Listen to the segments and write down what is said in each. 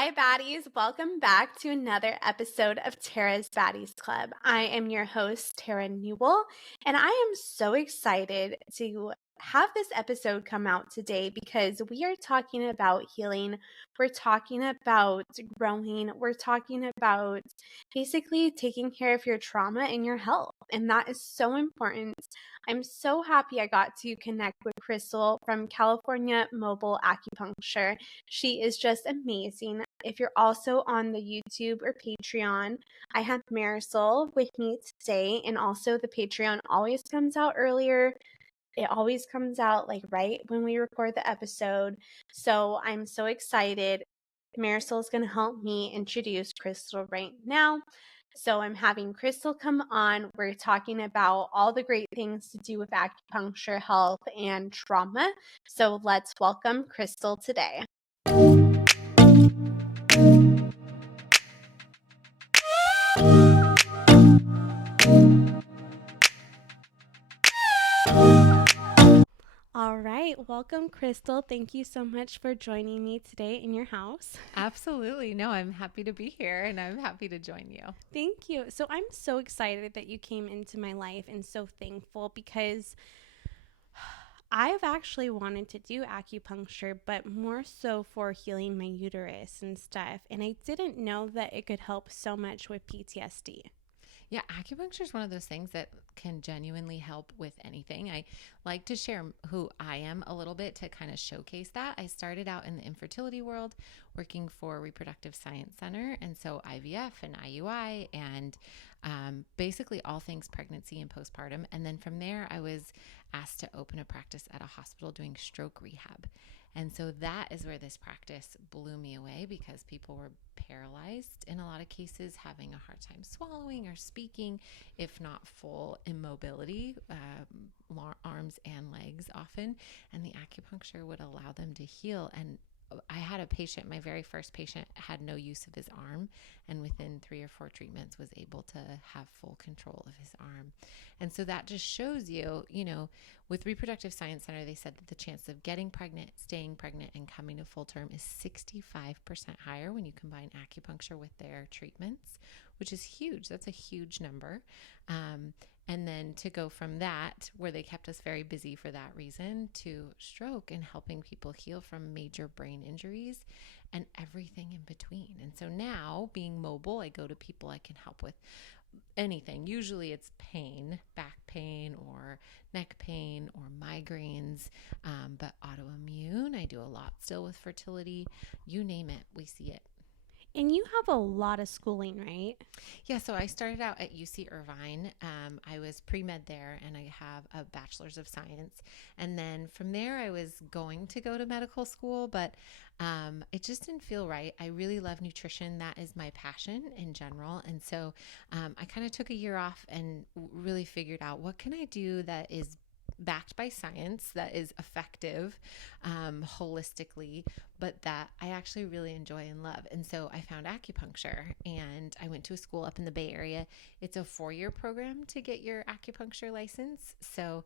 Hi, Baddies. Welcome back to another episode of Tara's Baddies Club. I am your host, Tara Newell, and I am so excited to have this episode come out today because we are talking about healing. We're talking about growing. We're talking about basically taking care of your trauma and your health, and that is so important. I'm so happy I got to connect with Crystal from California Mobile Acupuncture. She is just amazing. If you're also on the YouTube or Patreon, I have Marisol with me today, and also the Patreon always comes out earlier. It always comes out like right when we record the episode. So I'm so excited. Marisol is going to help me introduce Crystal right now. So I'm having Crystal come on. We're talking about all the great things to do with acupuncture, health, and trauma. So let's welcome Crystal today. All right. Welcome, Crystal. Thank you so much for joining me today in your house. Absolutely. No, I'm happy to be here and I'm happy to join you. Thank you. So I'm so excited that you came into my life and so thankful because I've actually wanted to do acupuncture, but more so for healing my uterus and stuff. And I didn't know that it could help so much with PTSD. Yeah, acupuncture is one of those things that can genuinely help with anything. I like to share who I am a little bit to kind of showcase that. I started out in the infertility world working for Reproductive Science Center, and so IVF and IUI and basically all things pregnancy and postpartum. And then from there, I was asked to open a practice at a hospital doing stroke rehab. And so that is where this practice blew me away because people were paralyzed in a lot of cases, having a hard time swallowing or speaking, if not full immobility, arms and legs often. And the acupuncture would allow them to heal. And I had a patient, my very first patient had no use of his arm, and within 3 or 4 treatments was able to have full control of his arm. And so that just shows you, with Reproductive Science Center, they said that the chance of getting pregnant, staying pregnant, and coming to full term is 65% higher when you combine acupuncture with their treatments, which is huge. That's a huge number. And then to go from that, where they kept us very busy for that reason, to stroke and helping people heal from major brain injuries and everything in between. And so now, being mobile, I go to people I can help with anything. Usually it's pain, back pain or neck pain or migraines, but autoimmune. I do a lot still with fertility. You name it, we see it. And you have a lot of schooling, right? Yeah, so I started out at UC Irvine. I was pre-med there, and I have a Bachelor's of Science. And then from there, I was going to go to medical school, but it just didn't feel right. I really love nutrition. That is my passion in general. And so I kind of took a year off and really figured out, what can I do that is backed by science, that is effective holistically, but that I actually really enjoy and love. And so I found acupuncture, and I went to a school up in the Bay Area. It's a 4-year program to get your acupuncture license. So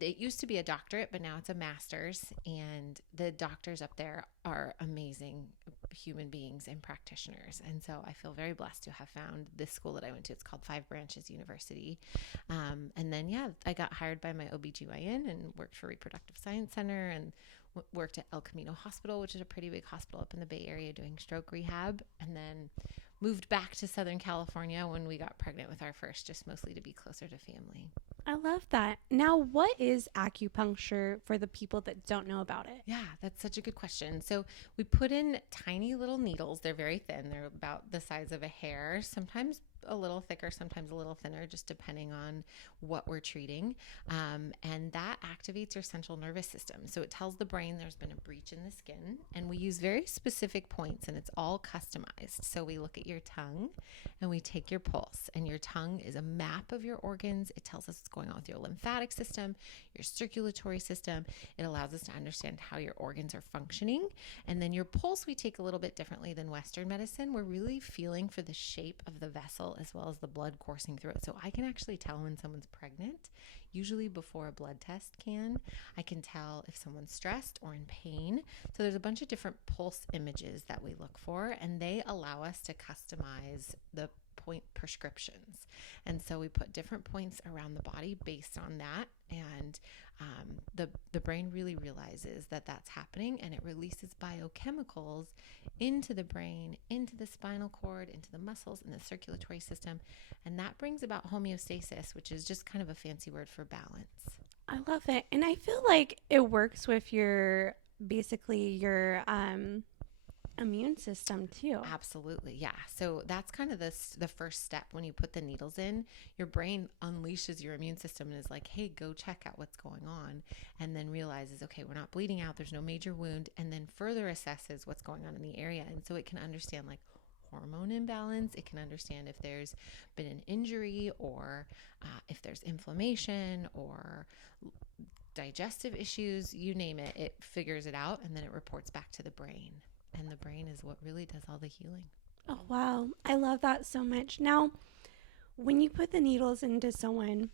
it used to be a doctorate, but now it's a master's, and the doctors up there are amazing human beings and practitioners. And so I feel very blessed to have found this school that I went to. It's called Five Branches University. And then, I got hired by my OBGYN and worked for Reproductive Science Center, and worked at El Camino Hospital, which is a pretty big hospital up in the Bay Area, doing stroke rehab, and then moved back to Southern California when we got pregnant with our first, just mostly to be closer to family. I love that. Now, what is acupuncture for the people that don't know about it? Yeah, that's such a good question. So we put in tiny little needles. They're very thin. They're about the size of a hair, sometimes a little thicker, sometimes a little thinner, just depending on what we're treating. And that activates your central nervous system. So it tells the brain there's been a breach in the skin, and we use very specific points, and it's all customized. So we look at your tongue and we take your pulse, and your tongue is a map of your organs. It tells us what's going on with your lymphatic system, your circulatory system. It allows us to understand how your organs are functioning. And then your pulse, we take a little bit differently than Western medicine. We're really feeling for the shape of the vessel muscle as well as the blood coursing through it. So I can actually tell when someone's pregnant, usually before a blood test can. I can tell if someone's stressed or in pain. So there's a bunch of different pulse images that we look for, and they allow us to customize the point prescriptions. And so we put different points around the body based on that. And the brain really realizes that that's happening, and it releases biochemicals into the brain, into the spinal cord, into the muscles, and the circulatory system. And that brings about homeostasis, which is just kind of a fancy word for balance. I love it. And I feel like it works with your immune system too. Absolutely. Yeah. So that's kind of the first step. When you put the needles in, your brain unleashes your immune system and is like, hey, go check out what's going on. And then realizes, okay, we're not bleeding out. There's no major wound. And then further assesses what's going on in the area. And so it can understand like hormone imbalance. It can understand if there's been an injury or if there's inflammation or digestive issues, you name it, it figures it out, and then it reports back to the brain. And the brain is what really does all the healing. Oh, wow. I love that so much. Now, when you put the needles into someone,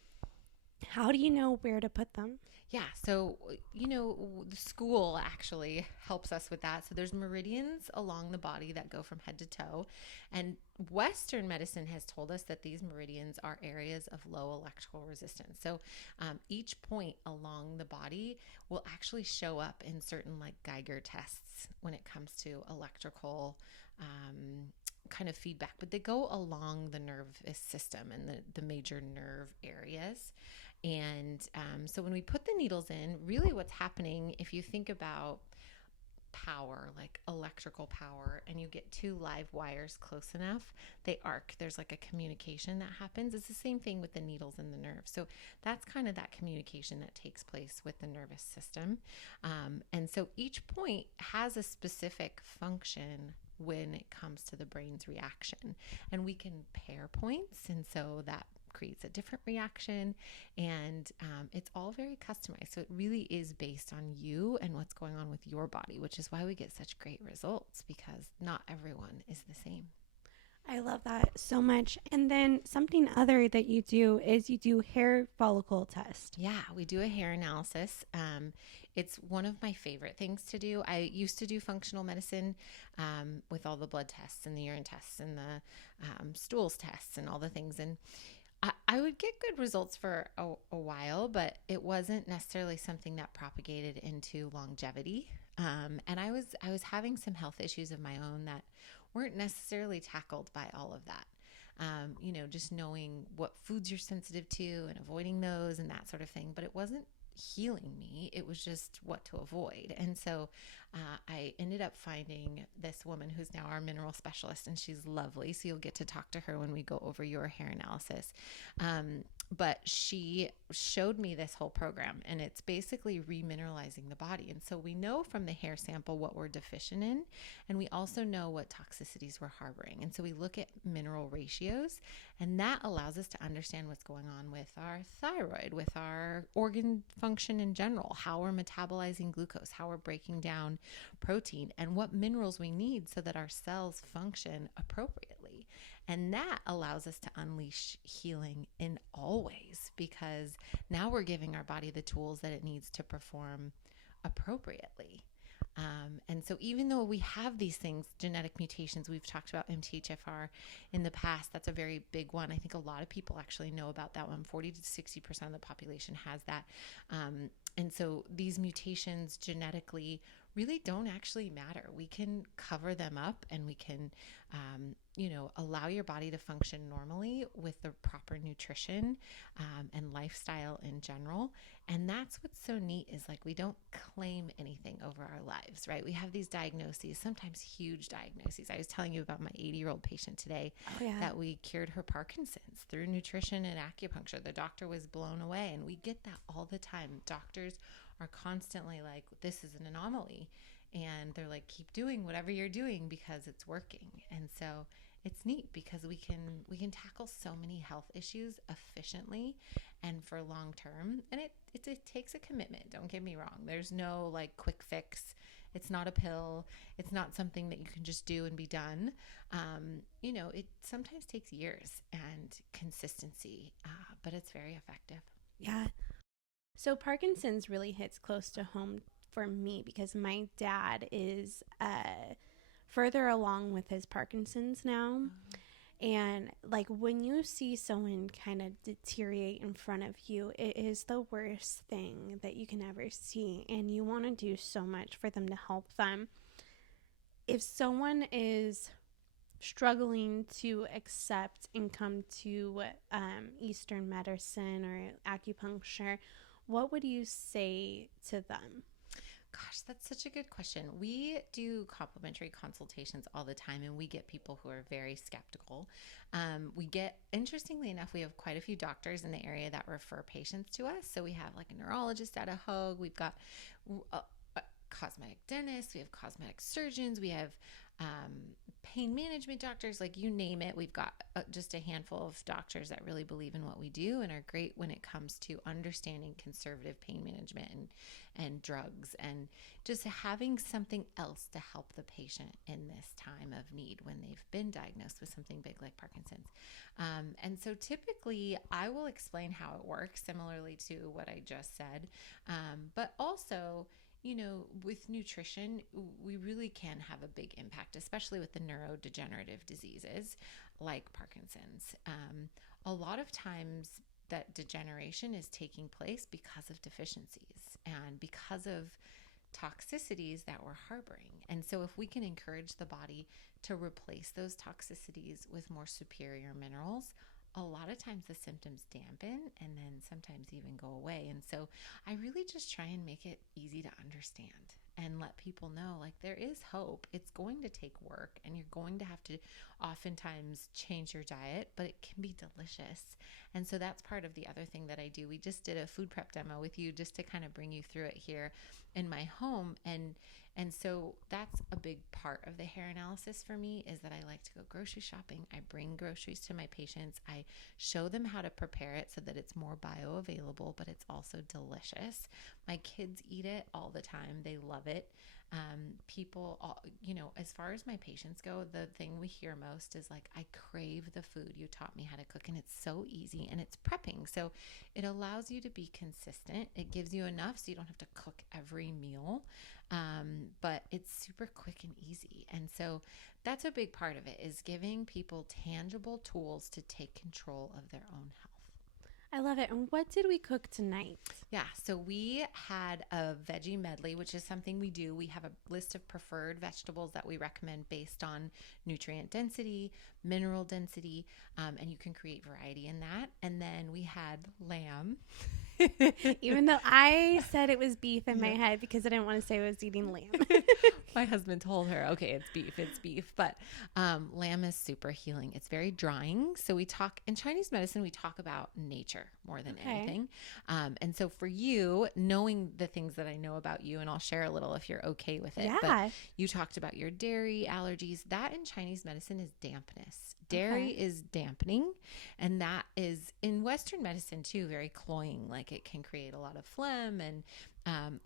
how do you know where to put them? Yeah. So, the school actually helps us with that. So there's meridians along the body that go from head to toe. And Western medicine has told us that these meridians are areas of low electrical resistance. So each point along the body will actually show up in certain like Geiger tests when it comes to electrical kind of feedback, but they go along the nervous system and the major nerve areas. And so when we put the needles in, really what's happening, if you think about power, like electrical power, and you get two live wires close enough, they arc. There's like a communication that happens. It's the same thing with the needles and the nerves. So that's kind of that communication that takes place with the nervous system. And so each point has a specific function when it comes to the brain's reaction. And we can pair points. And so that creates a different reaction, and it's all very customized. So it really is based on you and what's going on with your body, which is why we get such great results, because not everyone is the same. I love that so much. And then something other that you do is you do hair follicle test. Yeah, we do a hair analysis. It's one of my favorite things to do. I used to do functional medicine with all the blood tests and the urine tests and the stools tests and all the things. And I would get good results for a while, but it wasn't necessarily something that propagated into longevity. And I was having some health issues of my own that weren't necessarily tackled by all of that. Just knowing what foods you're sensitive to and avoiding those and that sort of thing. But it wasn't healing me. It was just what to avoid. And so I ended up finding this woman who's now our mineral specialist, and she's lovely. So you'll get to talk to her when we go over your hair analysis. But she showed me this whole program, and it's basically remineralizing the body. And so we know from the hair sample what we're deficient in, and we also know what toxicities we're harboring. And so we look at mineral ratios, and that allows us to understand what's going on with our thyroid, with our organ function in general, how we're metabolizing glucose, how we're breaking down protein, and what minerals we need so that our cells function appropriately. And that allows us to unleash healing in all ways, because now we're giving our body the tools that it needs to perform appropriately. And so even though we have these things, genetic mutations, we've talked about MTHFR in the past, that's a very big one. I think a lot of people actually know about that one. 40 to 60% of the population has that. And so these mutations genetically really don't actually matter. We can cover them up, and we can, allow your body to function normally with the proper nutrition and lifestyle in general. And that's what's so neat, is like we don't claim anything over our lives, right? We have these diagnoses, sometimes huge diagnoses. I was telling you about my 80-year-old patient today that we cured her Parkinson's through nutrition and acupuncture. The doctor was blown away, and we get that all the time. Doctors are constantly like, this is an anomaly. And they're like, keep doing whatever you're doing because it's working. And so it's neat because we can tackle so many health issues efficiently and for long term. And it takes a commitment. Don't get me wrong. There's no like quick fix. It's not a pill. It's not something that you can just do and be done. It sometimes takes years and consistency, but it's very effective. Yeah. So Parkinson's really hits close to home for me because my dad is further along with his Parkinson's now. And like when you see someone kind of deteriorate in front of you, it is the worst thing that you can ever see. And you want to do so much for them to help them. If someone is struggling to accept and come to Eastern medicine or acupuncture, what would you say to them? Gosh, that's such a good question. We do complimentary consultations all the time, and we get people who are very skeptical. Interestingly enough, we have quite a few doctors in the area that refer patients to us. So we have like a neurologist at a Hoag. We've got cosmetic dentists. We have cosmetic surgeons. We have pain management doctors, like you name it. We've got just a handful of doctors that really believe in what we do and are great when it comes to understanding conservative pain management and drugs, and just having something else to help the patient in this time of need when they've been diagnosed with something big like Parkinson's. And so typically I will explain how it works similarly to what I just said. But also, with nutrition, we really can have a big impact, especially with the neurodegenerative diseases like Parkinson's. A lot of times that degeneration is taking place because of deficiencies and because of toxicities that we're harboring. And so if we can encourage the body to replace those toxicities with more superior minerals, a lot of times the symptoms dampen and then sometimes even go away. And so I really just try and make it easy to understand and let people know, like, there is hope. It's going to take work and you're going to have to oftentimes change your diet, but it can be delicious. And so that's part of the other thing that I do. We just did a food prep demo with you just to kind of bring you through it here in my home. And so that's a big part of the hair analysis for me, is that I like to go grocery shopping. I bring groceries to my patients. I show them how to prepare it so that it's more bioavailable, but it's also delicious. My kids eat it all the time. They love it. As far as my patients go, the thing we hear most is like, I crave the food you taught me how to cook, and it's so easy and it's prepping. So it allows you to be consistent. It gives you enough so you don't have to cook every meal. But it's super quick and easy. And so that's a big part of it, is giving people tangible tools to take control of their own health. I love it. And what did we cook tonight? Yeah, so we had a veggie medley, which is something we do. We have a list of preferred vegetables that we recommend based on nutrient density, mineral density, and you can create variety in that. And then we had lamb. Even though I said it was beef in my head because I didn't want to say I was eating lamb. My husband told her, okay, it's beef. But lamb is super healing. It's very drying. So in Chinese medicine, we talk about nature more than anything. And so for you, knowing the things that I know about you, and I'll share a little if you're okay with it. Yeah. But you talked about your dairy allergies. That in Chinese medicine is dampness. Dairy is dampening, and that is in Western medicine too, very cloying. Like, it can create a lot of phlegm, and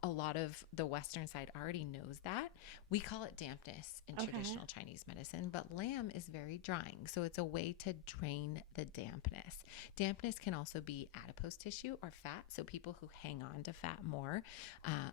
a lot of the Western side already knows that. We call it dampness in traditional Chinese medicine, but lamb is very drying. So it's a way to drain the dampness. Dampness can also be adipose tissue or fat. So people who hang on to fat more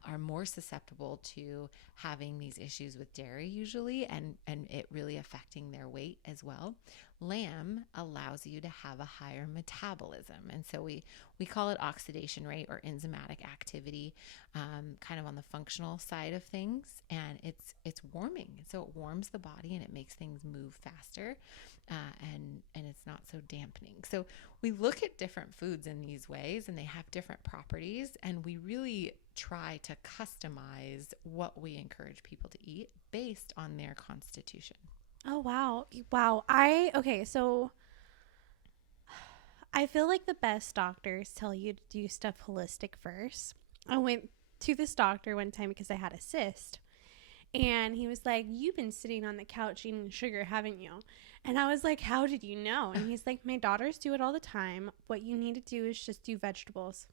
are more susceptible to having these issues with dairy usually, and it really affecting their weight as well. Lamb allows you to have a higher metabolism. And so we call it oxidation rate or enzymatic activity, kind of on the functional side of things. And it's warming. So it warms the body and it makes things move faster. And it's not so dampening. So we look at different foods in these ways, and they have different properties. And we really try to customize what we encourage people to eat based on their constitution. Oh, wow. So I feel like the best doctors tell you to do stuff holistic first. I went to this doctor one time because I had a cyst, and he was like, "You've been sitting on the couch eating sugar, haven't you?" And I was like, "How did you know?" And he's like, "My daughters do it all the time. What you need to do is just do vegetables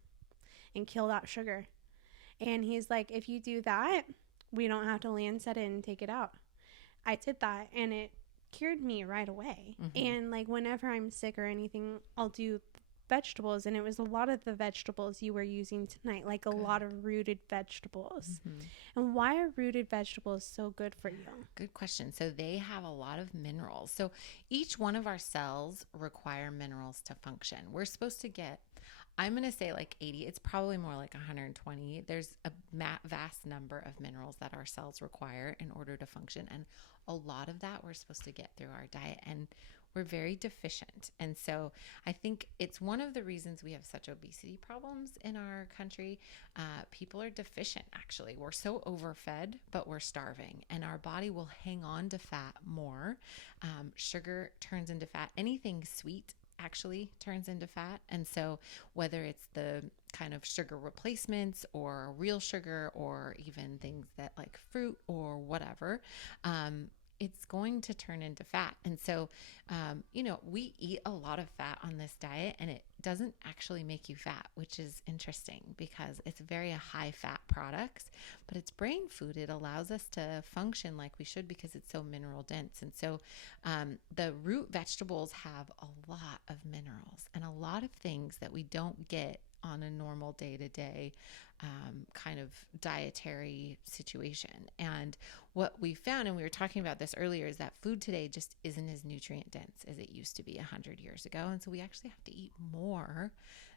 and kill that sugar." And he's like, "If you do that, we don't have to land set it and take it out. I did that and it cured me right away. And like whenever I'm sick or anything, I'll do vegetables, and it was a lot of the vegetables you were using tonight, like a lot of rooted vegetables. And why are rooted vegetables so good for you? Good question. So they have a lot of minerals. So each one of our cells require minerals to function. We're supposed to get, I'm going to say like 80. It's probably more like 120. There's a vast number of minerals that our cells require in order to function. And a lot of that we're supposed to get through our diet. And we're very deficient. And so I think it's one of the reasons we have such obesity problems in our country. People are deficient, actually. We're so overfed, but we're starving. And our body will hang on to fat more. Sugar turns into fat. Anything sweet actually turns into fat. And so whether it's the kind of sugar replacements or real sugar or even things that like fruit or whatever, it's going to turn into fat. And so, we eat a lot of fat on this diet, and it doesn't actually make you fat, which is interesting because it's very high fat products, but it's brain food. It allows us to function like we should because it's so mineral dense. And so the root vegetables have a lot of minerals and a lot of things that we don't get on a normal day-to-day kind of dietary situation. And what we found, and we were talking about this earlier, is that food today just isn't as nutrient dense as it used to be 100 years ago. And so we actually have to eat more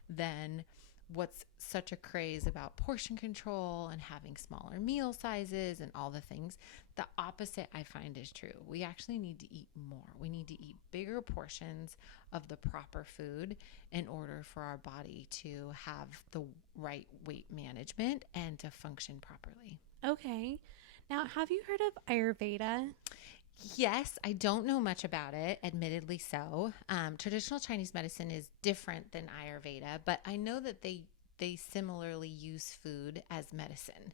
than what's such a craze about portion control and having smaller meal sizes and all the things. The opposite I find is true. We actually need to eat more. We need to eat bigger portions of the proper food in order for our body to have the right weight management and to function properly. Okay. Now, have you heard of Ayurveda? Yes, I don't know much about it, admittedly so. Traditional Chinese medicine is different than Ayurveda, but I know that they similarly use food as medicine.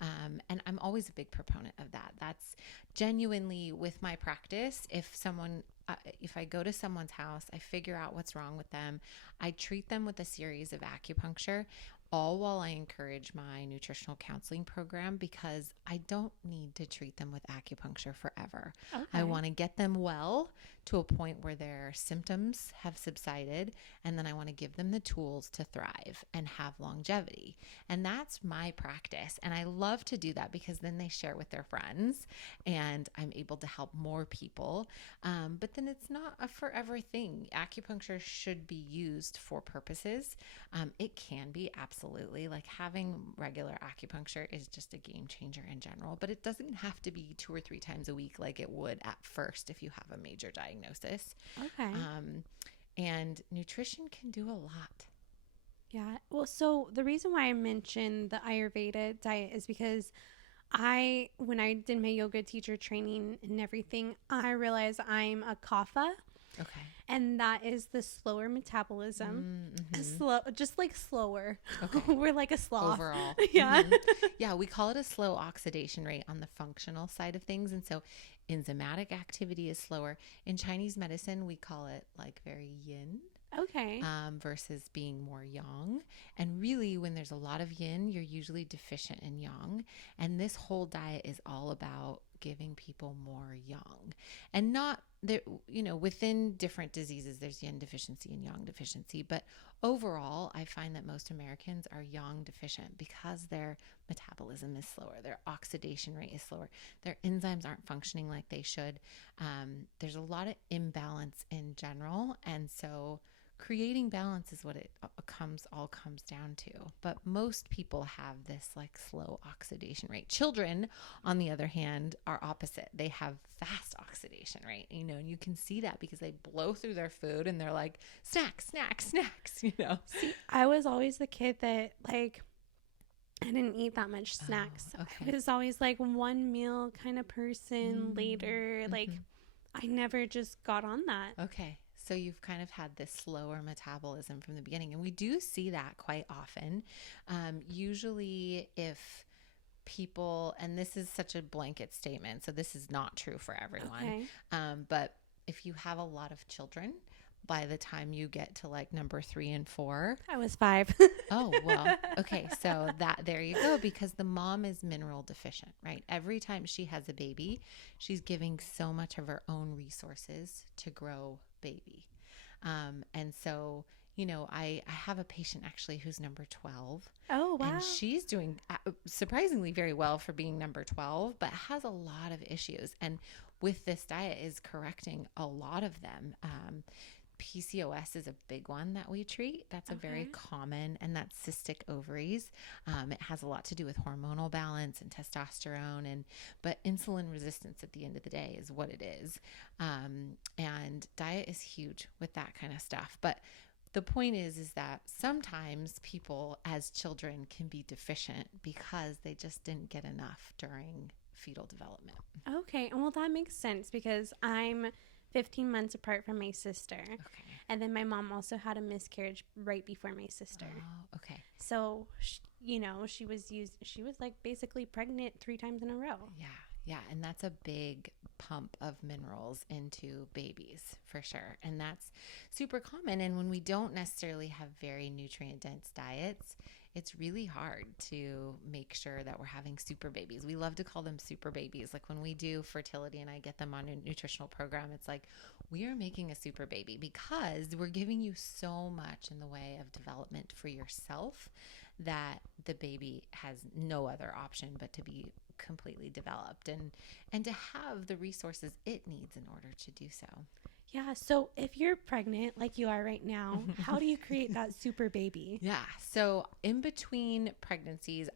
And I'm always a big proponent of that. That's genuinely with my practice. If I go to someone's house, I figure out what's wrong with them. I treat them with a series of acupuncture, all while I encourage my nutritional counseling program, because I don't need to treat them with acupuncture forever. Okay. I want to get them well to a point where their symptoms have subsided, and then I want to give them the tools to thrive and have longevity. And that's my practice. And I love to do that because then they share with their friends and I'm able to help more people. But then it's not a forever thing. Acupuncture should be used for purposes. It can be absolutely, like having regular acupuncture is just a game changer in general, but it doesn't have to be 2 or 3 times a week like it would at first if you have a major diagnosis. Okay. And nutrition can do a lot. Yeah. Well, so the reason why I mentioned the Ayurveda diet is because when I did my yoga teacher training and everything, I realized I'm a kapha. Okay. And that is the slower metabolism. Just like slower. Okay. We're like a sloth. Overall. Yeah. Yeah, we call it a slow oxidation rate on the functional side of things. And so enzymatic activity is slower. In Chinese medicine, we call it like very yin. Okay. Versus being more yang. And really, when there's a lot of yin, you're usually deficient in yang. And this whole diet is all about giving people more yang. And not there, within different diseases, there's yin deficiency and yang deficiency. But overall, I find that most Americans are yang deficient because their metabolism is slower. Their oxidation rate is slower. Their enzymes aren't functioning like they should. There's a lot of imbalance in general. And so creating balance is what it all comes down to. But most people have this like slow oxidation rate. Children, on the other hand, are opposite. They have fast oxidation rate, and you can see that because they blow through their food and they're like, snacks. See, I was always the kid that like, I didn't eat that much snacks. Oh, okay. I was always like one meal kind of person later. Like I never just got on that. Okay. So you've kind of had this slower metabolism from the beginning. And we do see that quite often. Usually if people, and this is such a blanket statement, so this is not true for everyone. Okay. But if you have a lot of children, by the time you get to like number 3 and 4. I was 5. Oh, well, okay. So there you go, because the mom is mineral deficient, right? Every time she has a baby, she's giving so much of her own resources to grow baby. And so, I have a patient actually who's number 12. Oh, wow. And she's doing surprisingly very well for being number 12, but has a lot of issues. And with this diet is correcting a lot of them. PCOS is a big one that we treat. That's a very common, and that's cystic ovaries. It has a lot to do with hormonal balance and testosterone, but insulin resistance at the end of the day is what it is. And diet is huge with that kind of stuff. But the point is that sometimes people as children can be deficient because they just didn't get enough during fetal development. Okay. Well, that makes sense because I'm 15 months apart from my sister. Okay. And then my mom also had a miscarriage right before my sister. Oh, okay. So, she was like basically pregnant 3 times in a row. Yeah. Yeah. And that's a big pump of minerals into babies for sure. And that's super common. And when we don't necessarily have very nutrient dense diets, it's really hard to make sure that we're having super babies. We love to call them super babies. Like when we do fertility and I get them on a nutritional program, it's like, we are making a super baby because we're giving you so much in the way of development for yourself that the baby has no other option but to be completely developed and to have the resources it needs in order to do so. Yeah. So if you're pregnant like you are right now, how do you create that super baby? Yeah. So in between pregnancies,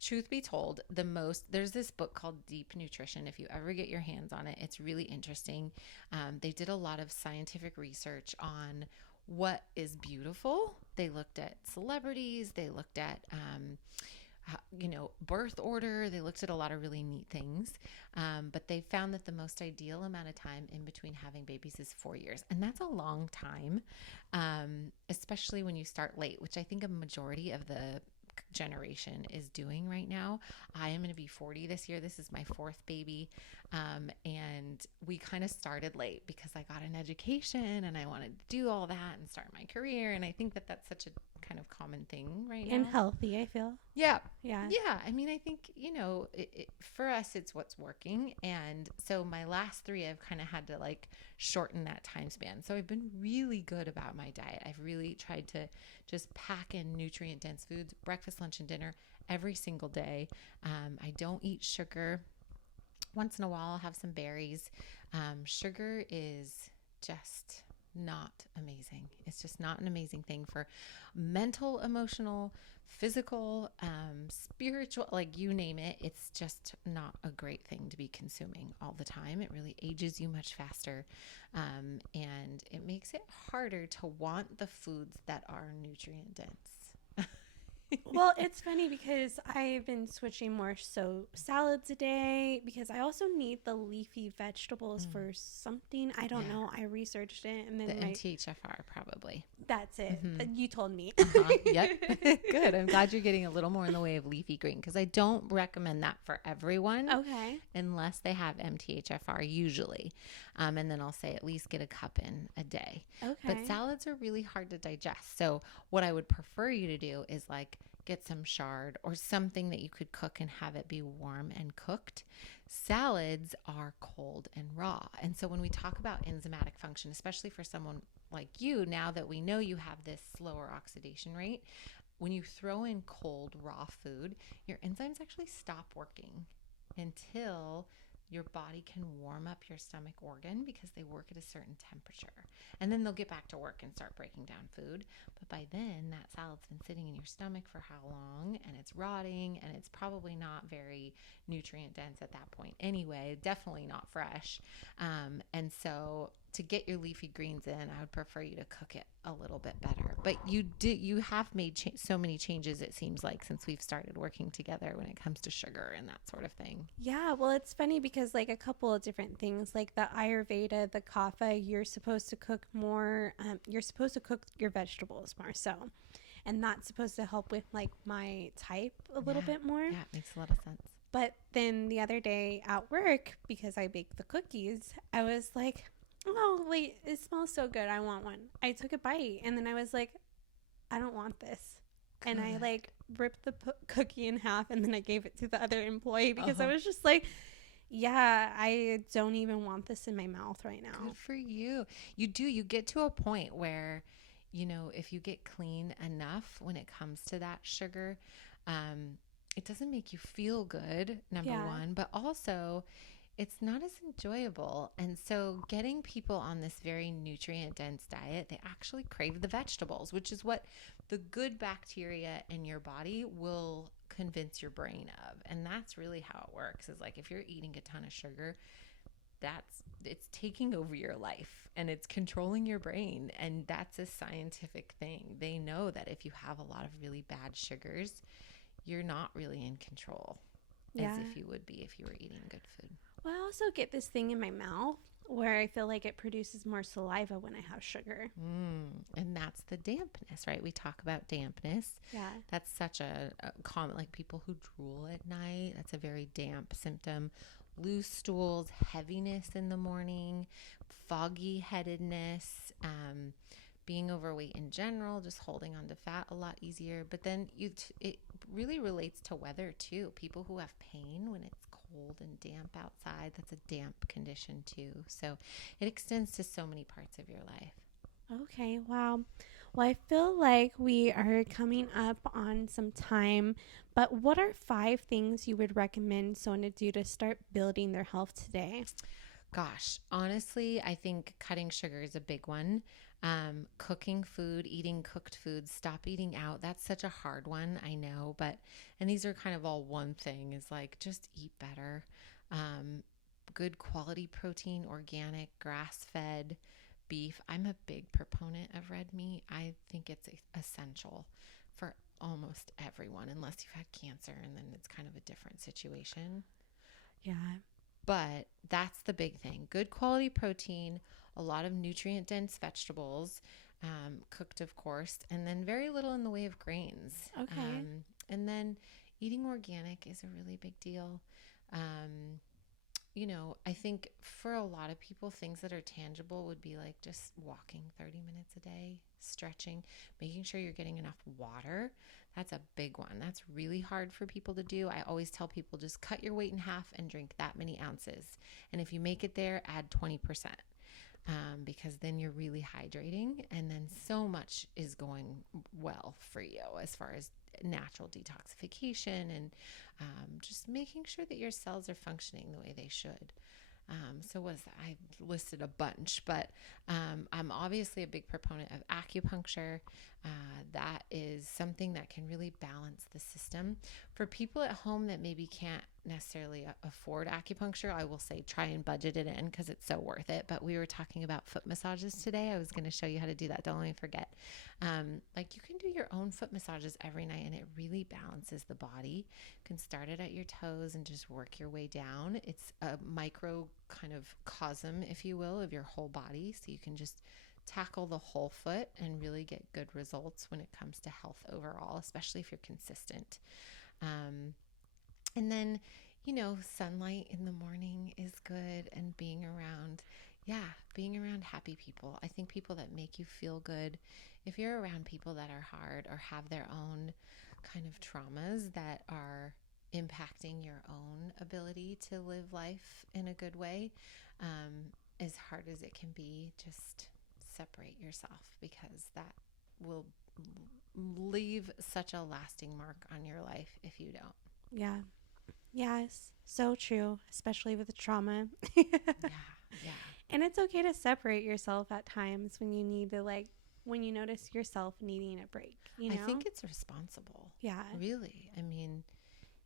truth be told, there's this book called Deep Nutrition. If you ever get your hands on it, it's really interesting. They did a lot of scientific research on what is beautiful. They looked at celebrities. They looked at, birth order. They looked at a lot of really neat things. But they found that the most ideal amount of time in between having babies is 4 years. And that's a long time, especially when you start late, which I think a majority of the generation is doing right now. I am going to be 40 this year. This is my 4th baby. And we kind of started late because I got an education and I wanted to do all that and start my career. And I think that that's such a kind of common thing right now. And healthy, I feel. Yeah. Yeah. Yeah. I mean, I think, for us, it's what's working. And so my last 3, I've kind of had to like shorten that time span. So I've been really good about my diet. I've really tried to just pack in nutrient dense foods, breakfast, lunch, and dinner every single day. I don't eat sugar. Once in a while, I'll have some berries. Sugar is just not amazing. It's just not an amazing thing for mental, emotional, physical, spiritual, like you name it. It's just not a great thing to be consuming all the time. It really ages you much faster. And it makes it harder to want the foods that are nutrient dense. Well, it's funny because I've been switching more so salads a day because I also need the leafy vegetables for something. I don't know. I researched it and then the MTHFR probably. That's it. You told me. Yep. Good. I'm glad you're getting a little more in the way of leafy green because I don't recommend that for everyone. Okay. Unless they have MTHFR usually. And then I'll say at least get a cup in a day. Okay. But salads are really hard to digest. So what I would prefer you to do is like get some chard or something that you could cook and have it be warm and cooked. Salads are cold and raw. And so when we talk about enzymatic function, especially for someone like you, now that we know you have this slower oxidation rate, when you throw in cold raw food, your enzymes actually stop working until your body can warm up your stomach organ because they work at a certain temperature. And then they'll get back to work and start breaking down food. But by then, that salad's been sitting in your stomach for how long? And it's rotting, and it's probably not very nutrient dense at that point anyway, definitely not fresh. And so to get your leafy greens in, I would prefer you to cook it a little bit better. But you have made so many changes, it seems like, since we've started working together when it comes to sugar and that sort of thing. Yeah, well, it's funny because like a couple of different things, like the Ayurveda, the Kapha, you're supposed to cook more. You're supposed to cook your vegetables more so. And that's supposed to help with like my type a little bit more. Yeah, it makes a lot of sense. But then the other day at work, because I baked the cookies, I was like, oh, wait, it smells so good. I want one. I took a bite and then I was like, I don't want this. Good. And I like ripped the cookie in half and then I gave it to the other employee because I Uh-huh. was just like, yeah, I don't even want this in my mouth right now. Good for you. You get to a point where, if you get clean enough when it comes to that sugar, um, it doesn't make you feel good, number Yeah. one, but also it's not as enjoyable. And so getting people on this very nutrient dense diet, they actually crave the vegetables, which is what the good bacteria in your body will convince your brain of. And that's really how it works, is like if you're eating a ton of sugar, it's taking over your life and it's controlling your brain, and that's a scientific thing. They know that if you have a lot of really bad sugars, you're not really in control as if you would be if you were eating good food. Well, I also get this thing in my mouth where I feel like it produces more saliva when I have sugar. And that's the dampness, right? We talk about dampness. Yeah. That's such a common, like people who drool at night, that's a very damp symptom. Loose stools, heaviness in the morning, foggy headedness, being overweight in general, just holding on to fat a lot easier. But then it really relates to weather too. People who have pain when it's cold and damp outside, that's a damp condition too. So it extends to so many parts of your life. Okay, wow. Well, I feel like we are coming up on some time, but what are 5 things you would recommend someone to do to start building their health today? Gosh, honestly, I think cutting sugar is a big one. Cooking food, eating cooked foods, stop eating out. That's such a hard one, I know, and these are kind of all one thing, is like just eat better. Um, Good quality protein, organic, grass fed beef. I'm a big proponent of red meat. I think it's essential for almost everyone, unless you've had cancer, and then it's kind of a different situation. Yeah. But that's the big thing. Good quality protein, a lot of nutrient dense vegetables, cooked, of course, and then very little in the way of grains. Okay. And then eating organic is a really big deal. Um, I think for a lot of people, things that are tangible would be like just walking 30 minutes a day, stretching, making sure you're getting enough water. That's a big one. That's really hard for people to do. I always tell people just cut your weight in half and drink that many ounces. And if you make it there, add 20%. Because then you're really hydrating, and then so much is going well for you as far as natural detoxification and just making sure that your cells are functioning the way they should. So was I listed a bunch, but I'm obviously a big proponent of acupuncture. That is something that can really balance the system. For people at home that maybe can't necessarily afford acupuncture, I will say try and budget it in because it's so worth it. But we were talking about foot massages today. I was going to show you how to do that. Don't let me forget. Like you can do your own foot massages every night, and it really balances the body. You can start it at your toes and just work your way down. It's a micro kind of cosm, if you will, of your whole body. So you can just tackle the whole foot and really get good results when it comes to health overall, especially if you're consistent. And then, sunlight in the morning is good, and being around happy people. I think people that make you feel good. If you're around people that are hard or have their own kind of traumas that are impacting your own ability to live life in a good way, as hard as it can be, just separate yourself, because that will leave such a lasting mark on your life if you don't. Yeah. Yes. So true, especially with the trauma. Yeah. And it's okay to separate yourself at times when you need to, like, when you notice yourself needing a break, I think it's responsible. Yeah. Really. I mean,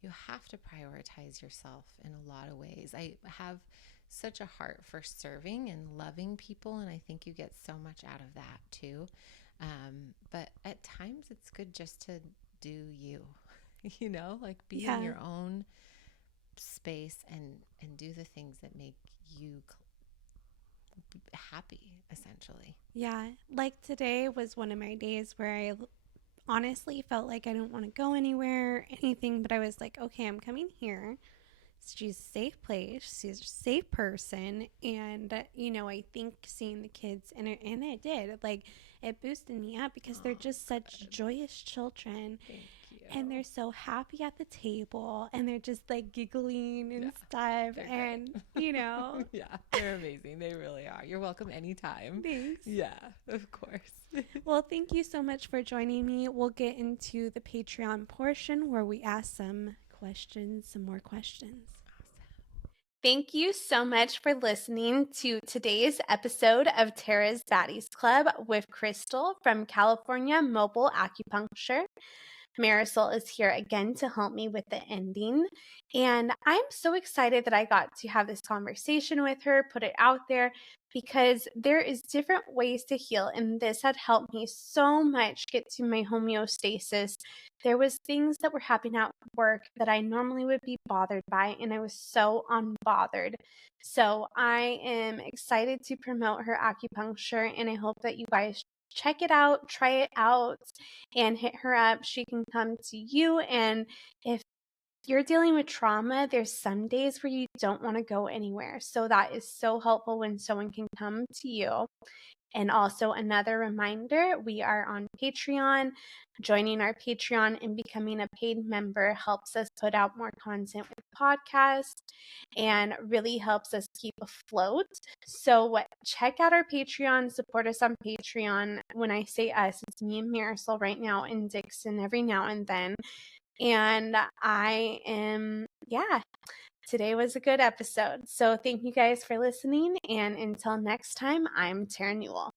you have to prioritize yourself in a lot of ways. I have such a heart for serving and loving people, and I think you get so much out of that too. But at times it's good just to do you, like be in your own space and do the things that make you happy, essentially. Yeah. Like today was one of my days where I honestly felt like I didn't want to go anywhere, anything, but I was like, okay, I'm coming here she's a safe place. She's a safe person. And, I think seeing the kids, and it did, like, it boosted me up because they're just such joyous children. Thank you. And they're so happy at the table, and they're just like giggling and stuff. And, Yeah, they're amazing. They really are. You're welcome anytime. Thanks. Yeah, of course. Well, thank you so much for joining me. We'll get into the Patreon portion where we ask some more questions. Thank you so much for listening to today's episode of Tara's Baddies Club with Crystal from California Mobile Acupuncture. Marisol is here again to help me with the ending. And I'm so excited that I got to have this conversation with her, put it out there, because there is different ways to heal. And this had helped me so much get to my homeostasis. There was things that were happening at work that I normally would be bothered by, and I was so unbothered. So I am excited to promote her acupuncture, and I hope that you guys check it out, try it out, and hit her up. She can come to you. And if you're dealing with trauma, there's some days where you don't want to go anywhere. So that is so helpful when someone can come to you. And also another reminder, we are on Patreon. Joining our Patreon and becoming a paid member helps us put out more content with podcasts and really helps us keep afloat. So check out our Patreon, support us on Patreon. When I say us, it's me and Marisol right now, and Dixon every now and then. And today was a good episode. So thank you guys for listening. And until next time, I'm Tara Newell.